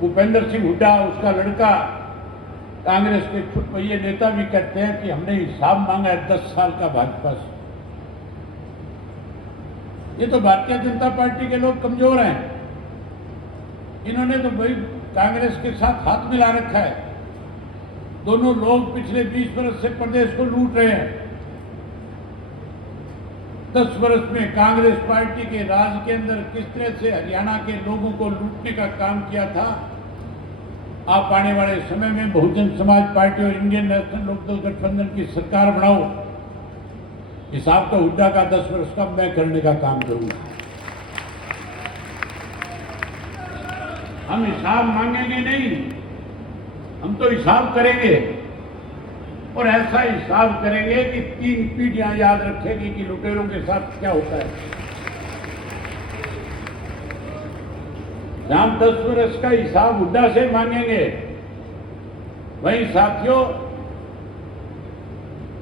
भूपेंद्र सिंह हुड्डा, उसका लड़का, कांग्रेस के छुटपैये नेता भी कहते हैं कि हमने हिसाब मांगा है 10 साल का भाजपा से। ये तो भारतीय जनता पार्टी के लोग कमजोर हैं। इन्होंने तो भाई कांग्रेस के साथ हाथ मिला रखा है। दोनों लोग पिछले 20 वर्ष से प्रदेश को लूट रहे हैं। 10 वर्ष में कांग्रेस पार्टी के राज के अंदर किस तरह से हरियाणा के लोगों को लूटने का काम किया था, आप आने वाले समय में बहुजन समाज पार्टी और इंडियन नेशनल लोकदल गठबंधन की सरकार बनाओ, हिसाब तो हुड्डा का 10 वर्ष का मैं करने का काम करूंगा। हम हिसाब मांगेंगे नहीं, हम तो हिसाब करेंगे, और ऐसा हिसाब करेंगे कि 3 पीढ़ियां याद रखेगी कि लुटेरों के साथ क्या होता है। हम 10 वर्ष का हिसाब हुड्डा से मांगेंगे, वही साथियों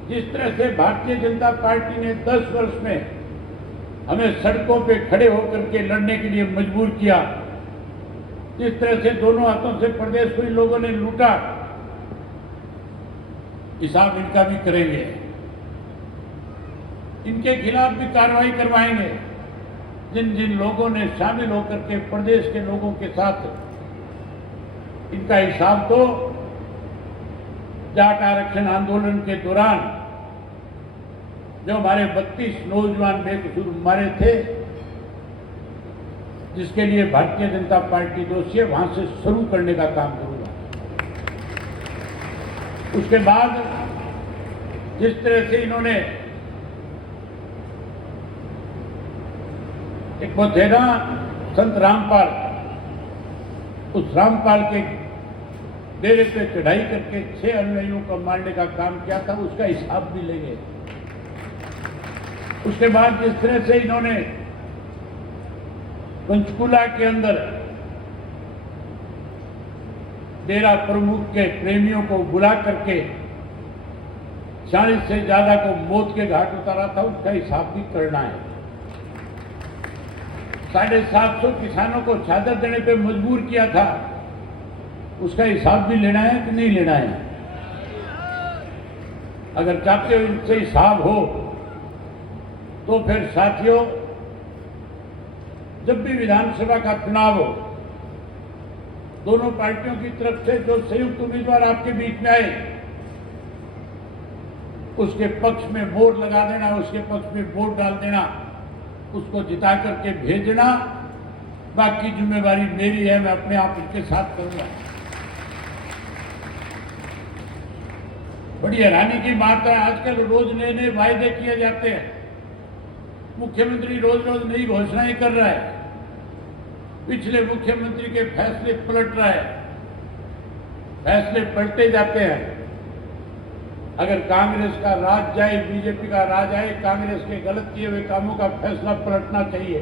जिस तरह से भारतीय जनता पार्टी ने 10 वर्ष में हमें सड़कों पे खड़े होकर के लड़ने के लिए मजबूर किया, जिस तरह से दोनों हाथों से प्रदेश को इन लोगों ने लूटा, हिसाब इनका भी करेंगे। इनके खिलाफ भी कार्रवाई करवाएंगे। जिन जिन लोगों ने शामिल होकर के प्रदेश के लोगों के साथ इनका हिसाब तो जाट आरक्षण आंदोलन के दौरान जो हमारे 32 नौजवान बेकसूर मारे थे, जिसके लिए भारतीय जनता पार्टी दोषी है, वहां से शुरू करने का काम करूंगा। उसके बाद जिस तरह से इन्होंने एक बथेरा संत रामपाल, उस रामपाल के डेरे पे चढ़ाई करके 6 अनुयायियों को मारने का काम किया था, उसका हिसाब भी लेंगे। उसके बाद जिस तरह से इन्होंने पंचकूला के अंदर डेरा प्रमुख के प्रेमियों को बुला करके 40 से ज्यादा को मौत के घाट उतारा था, उसका हिसाब भी करना है। 750 किसानों को चादर देने पे मजबूर किया था, उसका हिसाब भी लेना है कि नहीं लेना है। अगर चाहते हो इनसे हिसाब हो तो फिर साथियों, जब भी विधानसभा का चुनाव हो, दोनों पार्टियों की तरफ से जो संयुक्त उम्मीदवार आपके बीच में आए, उसके पक्ष में वोट लगा देना, उसके पक्ष में वोट डाल देना, उसको जिता करके भेजना। बाकी जिम्मेवारी मेरी है, मैं अपने आप इसके साथ करूंगा। बड़ी हैरानी की बात है, आजकल रोज नए नए वायदे किए जाते हैं। मुख्यमंत्री रोज रोज नई घोषणाएं कर रहा है, पिछले मुख्यमंत्री के फैसले पलट रहा है, फैसले पलटे जाते हैं। अगर कांग्रेस का राज जाए, बीजेपी का राज आए, कांग्रेस के गलत किए हुए कामों का फैसला पलटना चाहिए।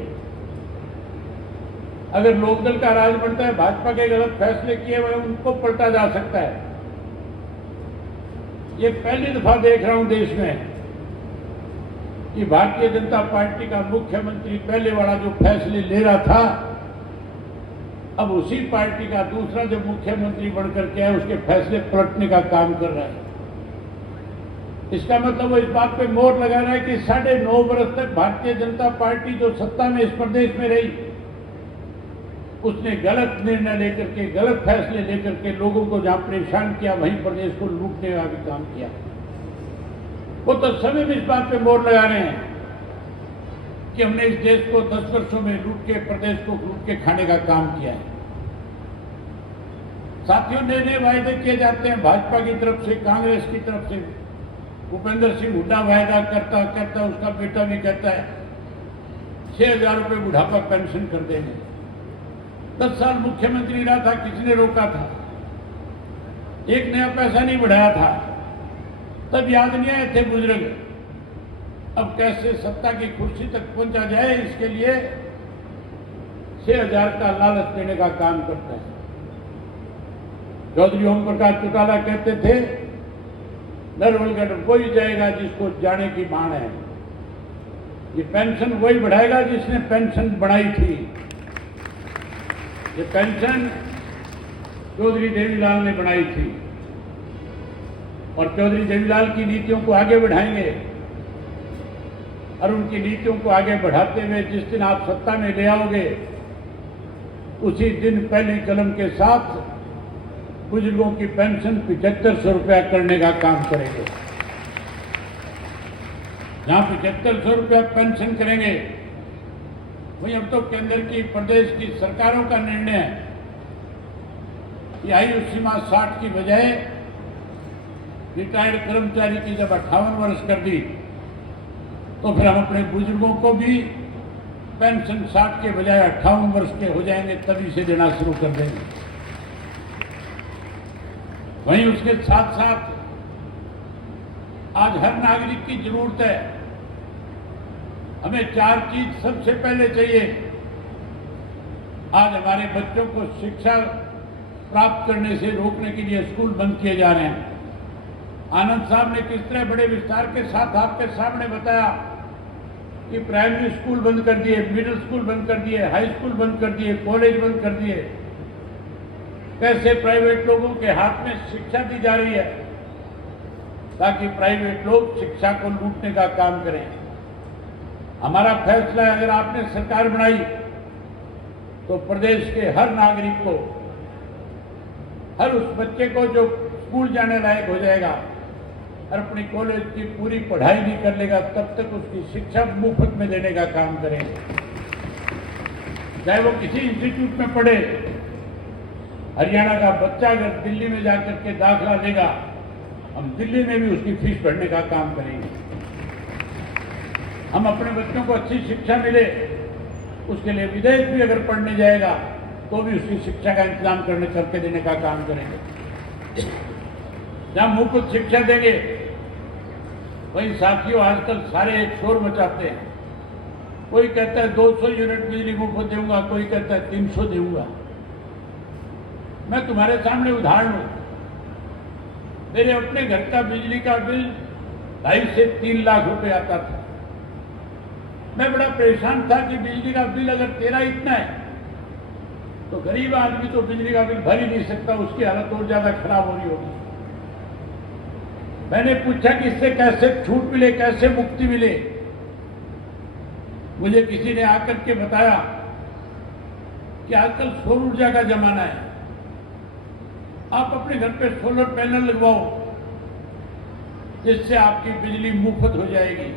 अगर लोकदल का राज बनता है, भाजपा के गलत फैसले किए हुए उनको पलटा जा सकता है। ये पहली दफा देख रहा हूं देश में कि भारतीय जनता पार्टी का मुख्यमंत्री पहले वाला जो फैसले ले रहा था, अब उसी पार्टी का दूसरा जो मुख्यमंत्री बनकर के आया, उसके फैसले पलटने का काम कर रहा है। इसका मतलब वो इस बात पे मोहर लगा रहा है कि 9.5 वर्ष तक भारतीय जनता पार्टी जो सत्ता में इस प्रदेश में रही, उसने गलत निर्णय लेकर के, गलत फैसले लेकर के लोगों को जहां परेशान किया, वहीं प्रदेश को लूटने का भी काम किया। वो तो सभी भी इस बात पे मोहर लगा रहे हैं कि हमने इस देश को 10 वर्षों में लूट के, प्रदेश को लूट के खाने का काम किया है। साथियों, नए नए वायदे किए जाते हैं भाजपा की तरफ से, कांग्रेस की तरफ से। भूपेंद्र सिंह हुड्डा वायदा करता, उसका बेटा भी कहता है 6,000 रुपये बुढ़ापा पेंशन कर देंगे। 10 साल मुख्यमंत्री रहा था, किसने रोका था? एक नया पैसा नहीं बढ़ाया था, तब याद नहीं आए थे बुजुर्ग। अब कैसे सत्ता की कुर्सी तक पहुंचा जाए, इसके लिए 6,000 का लालच देने का काम करता है। चौधरी ओम प्रकाश चौटाला कहते थे, नरवलगढ़ वही जाएगा जिसको जाने की मान है। ये पेंशन वही बढ़ाएगा जिसने पेंशन बढ़ाई थी। ये पेंशन चौधरी देवीलाल ने बनाई थी और चौधरी देवीलाल की नीतियों को आगे बढ़ाएंगे और उनकी नीतियों को आगे बढ़ाते हुए जिस दिन आप सत्ता में ले आओगे उसी दिन पहली कलम के साथ बुजुर्गों की पेंशन 7500 रुपया करने का काम करेंगे। जहां 7500 रुपया पेंशन करेंगे वही अब तो केंद्र की प्रदेश की सरकारों का निर्णय है कि आयु सीमा 60 की बजाय रिटायर्ड कर्मचारी की जब 58 वर्ष कर दी तो फिर हम अपने बुजुर्गों को भी पेंशन 60 के बजाय 58 वर्ष के हो जाएंगे, तभी से देना शुरू कर देंगे। वहीं उसके साथ साथ आज हर नागरिक की जरूरत है, हमें 4 चीज सबसे पहले चाहिए। आज हमारे बच्चों को शिक्षा प्राप्त करने से रोकने के लिए स्कूल बंद किए जा रहे हैं। आनंद साहब ने किस तरह बड़े विस्तार के साथ आपके सामने बताया कि प्राइमरी स्कूल बंद कर दिए, मिडिल स्कूल बंद कर दिए, हाई स्कूल बंद कर दिए, कॉलेज बंद कर दिए। कैसे प्राइवेट लोगों के हाथ में शिक्षा दी जा रही है ताकि प्राइवेट लोग शिक्षा को लूटने का काम करें। हमारा फैसला है, अगर आपने सरकार बनाई तो प्रदेश के हर नागरिक को, हर उस बच्चे को जो स्कूल जाने लायक हो जाएगा और अपनी कॉलेज की पूरी पढ़ाई नहीं कर लेगा तब तक उसकी शिक्षा मुफ्त में देने का काम करेंगे। चाहे वो किसी इंस्टीट्यूट में पढ़े। हरियाणा का बच्चा अगर दिल्ली में जाकर के दाखिला लेगा, हम दिल्ली में भी उसकी फीस भरने का काम करेंगे। हम अपने बच्चों को अच्छी शिक्षा मिले, उसके लिए विदेश भी अगर पढ़ने जाएगा तो भी उसकी शिक्षा का इंतजाम करके देने का काम करेंगे। जहां मुफ्त शिक्षा देंगे वहीं साथियों आजकल सारे एक शोर मचाते हैं। कोई कहता है 200 यूनिट बिजली मुफ्त दूंगा, कोई कहता है 300 दूंगा। मैं तुम्हारे सामने उदाहरण हूं, मेरे अपने घर का बिजली का बिल 2.5 से 3 लाख रुपए आता था। मैं बड़ा परेशान था कि बिजली का बिल अगर तेरा इतना है तो गरीब आदमी तो बिजली का बिल भर ही नहीं सकता, उसकी हालत और ज्यादा खराब हो रही होगी। मैंने पूछा कि इससे कैसे छूट मिले, कैसे मुक्ति मिले। मुझे किसी ने आकर के बताया कि आजकल सौर ऊर्जा का जमाना है, आप अपने घर पे सोलर पैनल लगवाओ जिससे आपकी बिजली मुफ्त हो जाएगी।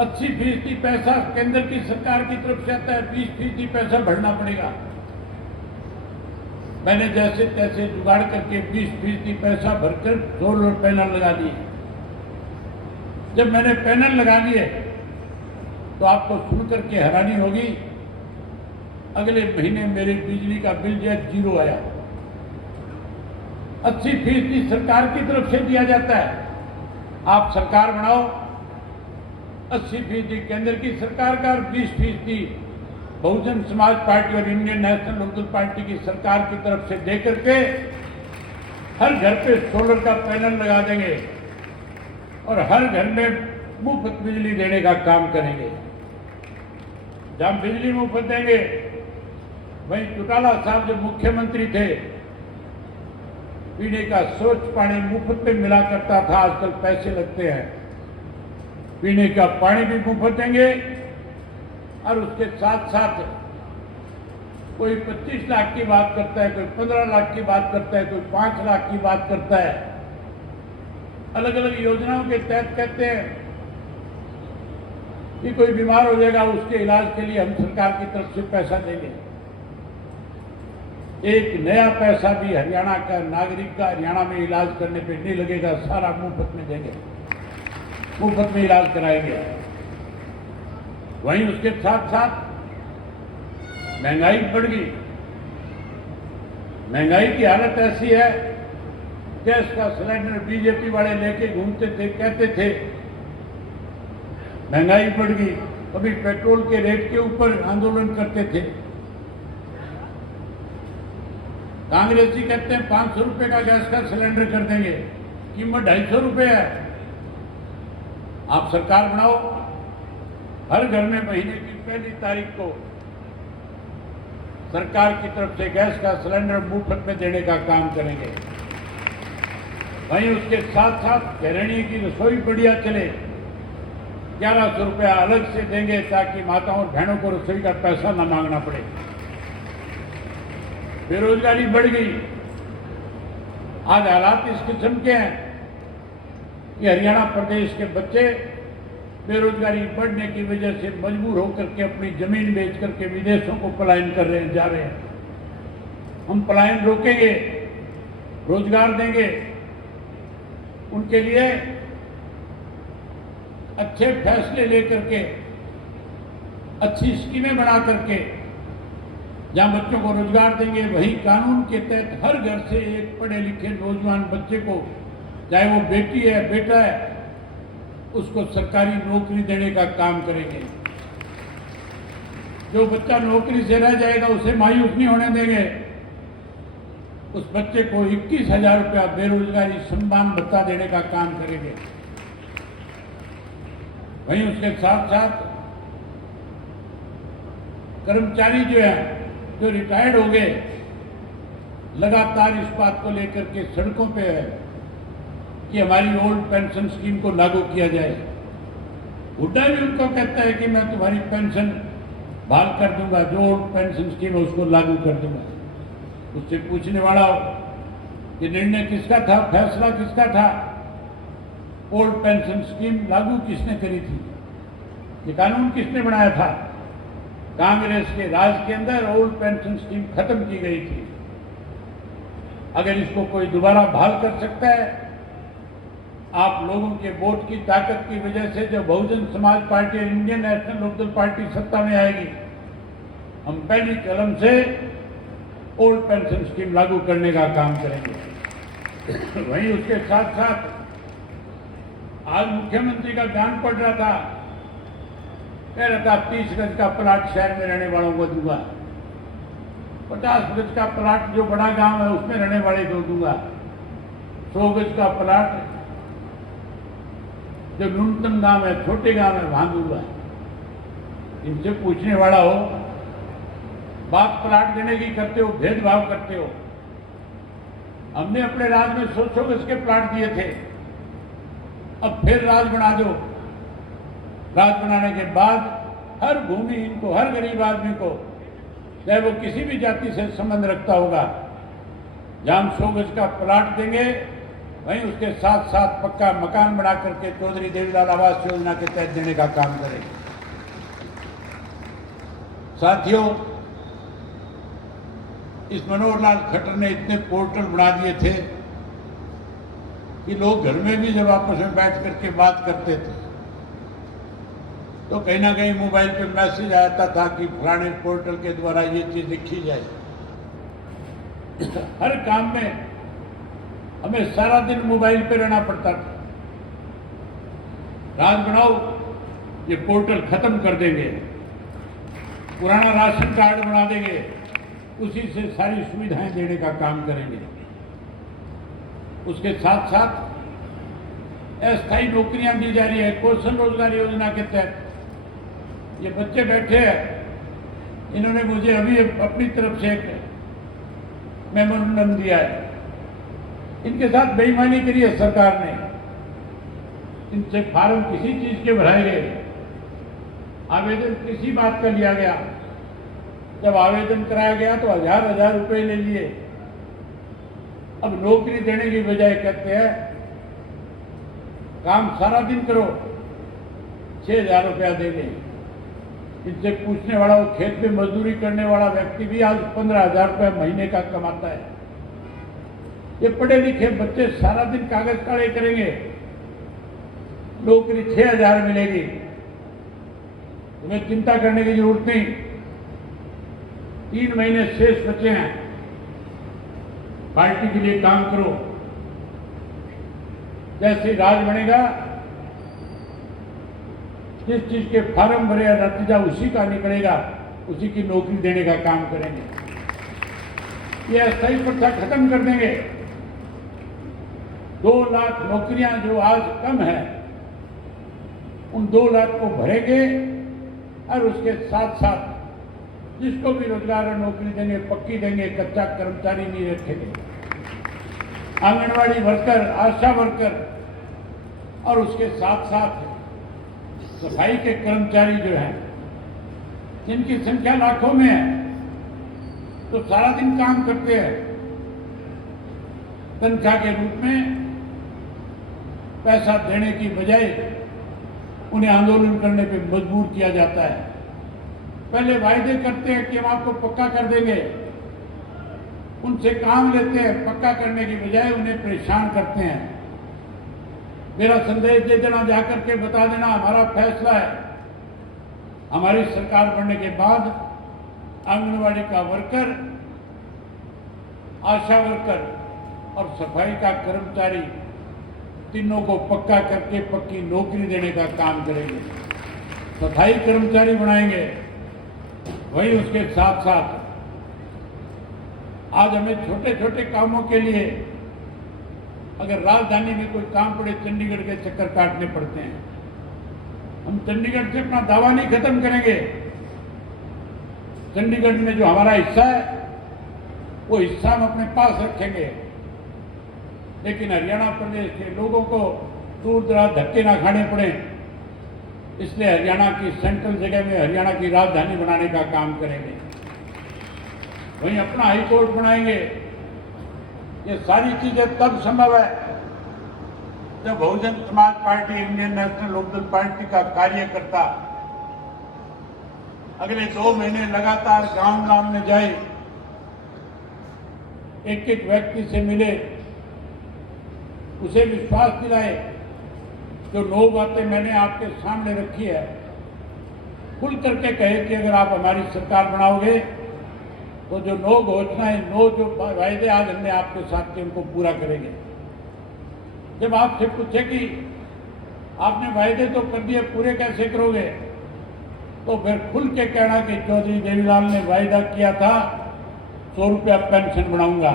80% पैसा केंद्र की सरकार की तरफ से आता है, 20% पैसा भरना पड़ेगा। मैंने जैसे तैसे जुगाड़ करके 20% पैसा भरकर सोलर पैनल लगा दिए। जब मैंने पैनल लगा लिए तो आपको सुनकर के हैरानी होगी, अगले महीने मेरे बिजली का बिल जो है 0 आया। 80% सरकार की तरफ से दिया जाता है। आप सरकार बनाओ, 80% केंद्र की सरकार का और 20% बहुजन समाज पार्टी और इंडियन नेशनल लोकदल पार्टी की सरकार की तरफ से दे करके हर घर पे सोलर का पैनल लगा देंगे और हर घर में मुफ्त बिजली देने का काम करेंगे। जब बिजली मुफ्त देंगे, वहीं चौटाला साहब जब मुख्यमंत्री थे, पीने का स्वच्छ पानी मुफ्त में मिला करता था, आजकल पैसे लगते हैं। पीने का पानी भी मुफ्त देंगे और उसके साथ साथ कोई 25 लाख की बात करता है, कोई 15 लाख की बात करता है, कोई 5 लाख की बात करता है। अलग अलग योजनाओं के तहत कहते हैं कि कोई बीमार हो जाएगा, उसके इलाज के लिए हम सरकार की तरफ से पैसा देंगे। एक नया पैसा भी हरियाणा का नागरिक का हरियाणा में इलाज करने पे नहीं लगेगा, सारा मुफ्त में देंगे, मुफ्त में इलाज कराएंगे। वहीं उसके साथ साथ महंगाई बढ़ गई। महंगाई की हालत ऐसी है, गैस का सिलेंडर बीजेपी वाले लेके घूमते थे, कहते थे महंगाई बढ़ गई। कभी पेट्रोल के रेट के ऊपर आंदोलन करते थे। कांग्रेसी कहते हैं 500 रुपए का गैस का सिलेंडर कर देंगे, कीमत 250 रुपए है। आप सरकार बनाओ, हर घर में महीने की पहली तारीख को सरकार की तरफ से गैस का सिलेंडर मुफ्त में देने का काम करेंगे। वहीं उसके साथ साथ गृहिणी की रसोई बढ़िया चले, 1100 रुपया अलग से देंगे ताकि माताओं और बहनों को रसोई का पैसा न मांगना पड़े। बेरोजगारी बढ़ गई। आज हालात इस किस्म के हैं कि हरियाणा प्रदेश के बच्चे बेरोजगारी बढ़ने की वजह से मजबूर होकर के अपनी जमीन बेच करके विदेशों को पलायन कर रहे हैं, जा रहे हैं। हम पलायन रोकेंगे, रोजगार देंगे, उनके लिए अच्छे फैसले लेकर के, अच्छी स्कीमें बना करके जहां बच्चों को रोजगार देंगे, वही कानून के तहत हर घर से एक पढ़े लिखे नौजवान बच्चे को, चाहे वो बेटी है बेटा है, उसको सरकारी नौकरी देने का काम करेंगे। जो बच्चा नौकरी से रह जाएगा उसे मायूस नहीं होने देंगे। उस बच्चे को 21,000 रुपया बेरोजगारी सम्मान भत्ता देने का काम करेंगे। वहीं उसके साथ साथ कर्मचारी जो है, जो रिटायर्ड हो गए, लगातार इस बात को लेकर के सड़कों पे है कि हमारी ओल्ड पेंशन स्कीम को लागू किया जाए। हुड्डा भी उनको कहता है कि मैं तुम्हारी पेंशन बहाल कर दूंगा, जो ओल्ड पेंशन स्कीम है उसको लागू कर दूंगा। उससे पूछने वाला हो कि निर्णय किसका था, फैसला किसका था, ओल्ड पेंशन स्कीम लागू किसने करी थी, ये कानून किसने बनाया था? कांग्रेस के राज के अंदर ओल्ड पेंशन स्कीम खत्म की गई थी। अगर इसको कोई दोबारा बहाल कर सकता है, आप लोगों के वोट की ताकत की वजह से जो बहुजन समाज पार्टी और इंडियन नेशनल लोकदल पार्टी सत्ता में आएगी, हम पहली कलम से ओल्ड पेंशन स्कीम लागू करने का काम करेंगे। वहीं उसके साथ साथ आज मुख्यमंत्री का गान पड़ रहा था, कह रहा था 30 गज का प्लाट शहर में रहने वालों को दूंगा, 50 गज का प्लाट जो बड़ा गांव है उसमें रहने वाले को दूंगा, 100 गज का प्लाट जो न्यूनतम गांव है, छोटे गांव है, वहां दूंगा। इनसे पूछने वाला हो, बात प्लाट देने की करते हो, भेदभाव करते हो। हमने अपने राज में 100 गज के प्लाट दिए थे, अब फिर राज बना दो। राज बनाने के बाद हर भूमिहीन को, हर गरीब आदमी को, चाहे वो किसी भी जाति से संबंध रखता होगा, जहां हम 100 गज का प्लाट देंगे, वहीं उसके साथ साथ पक्का मकान बना करके चौधरी देवीलाल आवास योजना के तहत देने का काम करेंगे। साथियों, इस मनोहर लाल खट्टर ने इतने पोर्टल बना दिए थे कि लोग घर में भी जब आपस में बैठ करके बात करते थे तो कहीं ना कहीं मोबाइल पे मैसेज आता था कि फलाने पोर्टल के द्वारा ये चीज लिखी जाए। हर काम में हमें सारा दिन मोबाइल पे रहना पड़ता था। राज बनाओ, ये पोर्टल खत्म कर देंगे, पुराना राशन कार्ड बना देंगे, उसी से सारी सुविधाएं देने का काम करेंगे। उसके साथ साथ अस्थायी नौकरियां दी जा रही है कौशल रोजगार योजना के तहत। ये बच्चे बैठे हैं, इन्होंने मुझे अभी अपनी तरफ से एक मेमोरेंडम दिया है। इनके साथ बेईमानी करी है सरकार ने, इनसे फार्म किसी चीज के भराए गए, आवेदन किसी बात का लिया गया, जब आवेदन कराया गया तो हजार रुपए ले लिए। अब नौकरी देने की बजाय कहते हैं काम सारा दिन करो, 6,000 रुपया देंगे। इनसे पूछने वाला, वो खेत में मजदूरी करने वाला व्यक्ति भी आज 15,000 रुपये महीने का कमाता है। ये पढ़े लिखे बच्चे सारा दिन कागज काले करेंगे, नौकरी 6,000 मिलेगी। तुम्हें चिंता करने की जरूरत नहीं। 3 महीने शेष बचे हैं, पार्टी के लिए काम करो। जैसे राज बनेगा, जिस चीज के फार्म भरे नतीजा उसी का निकलेगा, उसी की नौकरी देने का काम करेंगे। ये अस्थायी प्रथा खत्म कर देंगे। 2 लाख नौकरियां जो आज कम है, उन 2 लाख को भरेंगे और उसके साथ साथ जिसको भी रोजगार और नौकरी देंगे, पक्की देंगे, कच्चा कर्मचारी नहीं रखेंगे। आंगनवाड़ी वर्कर, आशा वर्कर और उसके साथ साथ सफाई के कर्मचारी जो हैं, जिनकी संख्या लाखों में है, तो सारा दिन काम करते हैं, तनख्वाह के रूप में पैसा देने की बजाय उन्हें आंदोलन करने पे मजबूर किया जाता है। पहले वायदे करते हैं कि हम आपको पक्का कर देंगे, उनसे काम लेते हैं, पक्का करने की बजाय उन्हें परेशान करते हैं। मेरा संदेश दे देना, जाकर के बता देना, हमारा फैसला है, हमारी सरकार बनने के बाद आंगनवाड़ी का वर्कर, आशा वर्कर और सफाई का कर्मचारी, तीनों को पक्का करके पक्की नौकरी देने का काम करेंगे। सफाई कर्मचारी बनाएंगे। वही उसके साथ साथ आज हमें छोटे छोटे कामों के लिए अगर राजधानी में कोई काम पड़े, चंडीगढ़ के चक्कर काटने पड़ते हैं। हम चंडीगढ़ से अपना दावा नहीं खत्म करेंगे। चंडीगढ़ में जो हमारा हिस्सा है, वो हिस्सा हम अपने पास रखेंगे, लेकिन हरियाणा प्रदेश के लोगों को दूर दराज धक्के ना खाने पड़े, इसलिए हरियाणा की सेंट्रल जगह में हरियाणा की राजधानी बनाने का काम करेंगे। वहीं अपना हाई कोर्ट बनाएंगे। ये सारी चीजें तब संभव है जब Bahujan Samaj Party, Indian National Lokdal Party का कार्यकर्ता अगले 2 महीने लगातार गांव गांव में जाए, एक एक व्यक्ति से मिले, उसे विश्वास दिलाए, जो 9 बातें मैंने आपके सामने रखी है, खुल करके कहे कि अगर आप हमारी सरकार बनाओगे तो जो 9 घोषणाएं, 9 जो वायदे आज हमने आपके साथ किए, उनको पूरा करेंगे। जब आपसे पूछे कि आपने वायदे तो कर दिए, पूरे कैसे करोगे, तो फिर खुल के कहना कि चौधरी देवीलाल ने वायदा किया था 100 रुपया पेंशन बढ़ाऊंगा।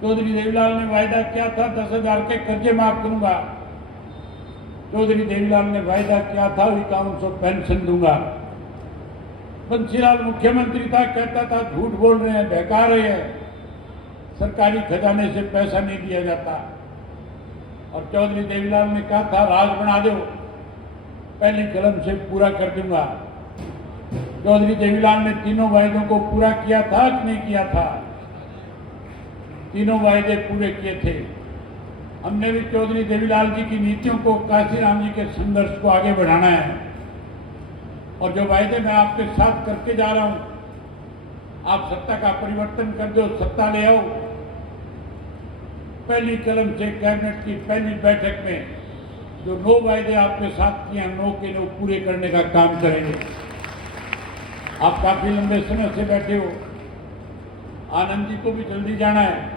चौधरी देवीलाल ने वायदा किया था 10,000 के कर्जे माफ करूंगा। चौधरी देवीलाल ने वायदा किया था 5100 पेंशन दूंगा। बंसीलाल मुख्यमंत्री था, कहता था झूठ बोल रहे हैं, बहका रहे हैं, सरकारी खजाने से पैसा नहीं दिया जाता। और चौधरी देवीलाल ने कहा था राज बना दो, पहली कलम से पूरा कर दूंगा। चौधरी देवीलाल ने तीनों वायदों को पूरा किया था कि नहीं किया था? तीनों वायदे पूरे किए थे। हमने भी चौधरी देवीलाल जी की नीतियों को, काशीराम जी के संघर्ष को आगे बढ़ाना है। और जो वायदे मैं आपके साथ करके जा रहा हूं, आप सत्ता का परिवर्तन कर दो, सत्ता ले आओ, पहली कलम से कैबिनेट की पहली बैठक में जो 9 वायदे आपके साथ किए, 9 के 9 पूरे करने का काम करेंगे। आप काफी लंबे समय से बैठे हो, आनंद जी को भी जल्दी जाना है।